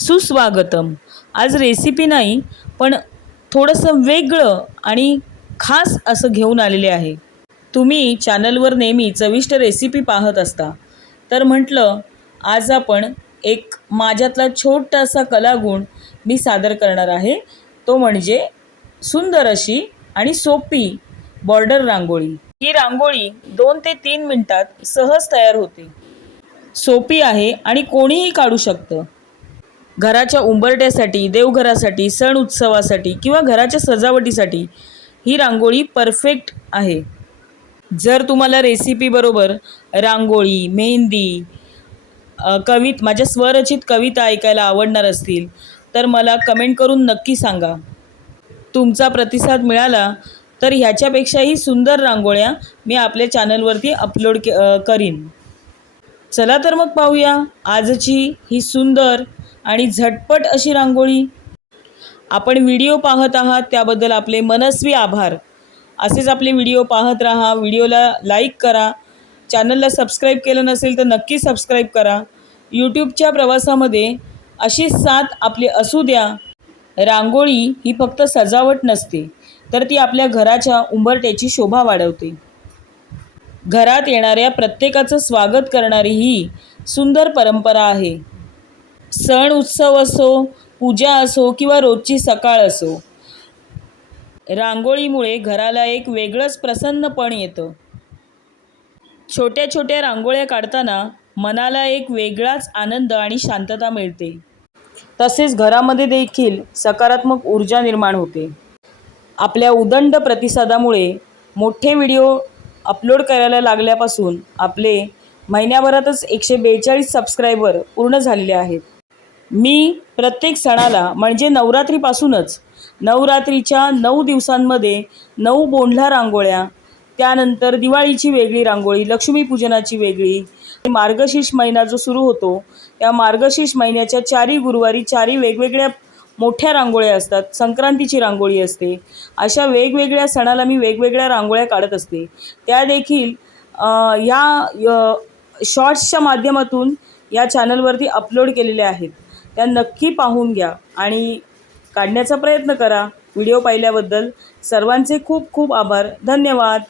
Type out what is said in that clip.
सुस्वागतम. आज रेसिपी नाही पण थोडंसं वेगळं आणि खास असं घेऊन आलेले आहे. तुम्ही चॅनलवर नेहमी चविष्ट रेसिपी पाहत असता, तर म्हटलं आज आपण एक माझ्यातला छोटासा कलागुण मी सादर करणार आहे. तो म्हणजे सुंदर अशी आणि सोपी बॉर्डर रांगोळी. ही रांगोळी 2 ते 3 मिनिटात सहज तयार होते. सोपी आहे आणि कोणीही काढू शकतं. घराच्या उंबरठ्यासाठी, देवघरासाठी, सण उत्सवासाठी किंवा घराच्या सजावटीसाठी ही रांगोळी परफेक्ट आहे. जर तुम्हाला रेसिपीबरोबर रांगोळी, मेहंदी, माझ्या स्वरचित कविता ऐकायला आवडणार असतील, तर मला कमेंट करून नक्की सांगा. तुमचा प्रतिसाद मिळाला तर ह्याच्यापेक्षाही सुंदर रांगोळ्या मी आपल्या चॅनलवरती अपलोड करीन. चला तर मग पाहूया आजची ही सुंदर आणि झटपट अशी रांगोळी. आपण व्हिडिओ पाहत आहात त्याबद्दल आपले मनस्वी आभार. असेच आपले व्हिडिओ पाहत राहा. व्हिडिओला लाईक करा. चॅनलला सबस्क्राईब केलं नसेल तर नक्की सबस्क्राईब करा. यूट्यूबच्या प्रवासामध्ये अशी साथ आपली असू द्या. रांगोळी ही फक्त सजावट नसते, तर ती आपल्या घराच्या उंबरठ्याची शोभा वाढवते. घरात येणाऱ्या प्रत्येकाचं स्वागत करणारी ही सुंदर परंपरा आहे. सण उत्सव असो, पूजा असो किंवा रोजची सकाळ असो, रांगोळीमुळे घराला एक वेगळंच प्रसन्नपण येतं. छोट्या छोट्या रांगोळ्या काढताना मनाला एक वेगळाच आनंद आणि शांतता मिळते. तसेच घरामध्ये देखील सकारात्मक ऊर्जा निर्माण होते. आपल्या उदंड प्रतिसादामुळे मोठे व्हिडिओ अपलोड करायला लागल्यापासून आपले महिन्याभरातच 142 सबस्क्रायबर पूर्ण झालेले आहेत. मी प्रत्येक सणाला म्हणजे नवरात्रीपासूनच नवरात्रीच्या 9 दिवसांमध्ये 9 बोंढला रांगोळ्या, त्यानंतर दिवाळीची वेगळी रांगोळी, लक्ष्मीपूजनाची वेगळी, मार्गशीर्ष महिना जो सुरू होतो त्या मार्गशीर्ष महिन्याच्या 4 गुरुवारी 4 वेगवेगळ्या मोठ्या रांगोळ्या असतात. संक्रांतीची रांगोळी असते. अशा वेगवेगळ्या सणाला मी वेगवेगळ्या रांगोळ्या काढत असते. त्या देखील ह्या शॉर्ट्सच्या माध्यमातून या चॅनलवरती अपलोड केलेल्या आहेत. त्या नक्की पाहून घ्या आणि काढण्याचा प्रयत्न करा. व्हिडिओ पाहिल्याबद्दल सर्वांचे खूप खूप आभार. धन्यवाद.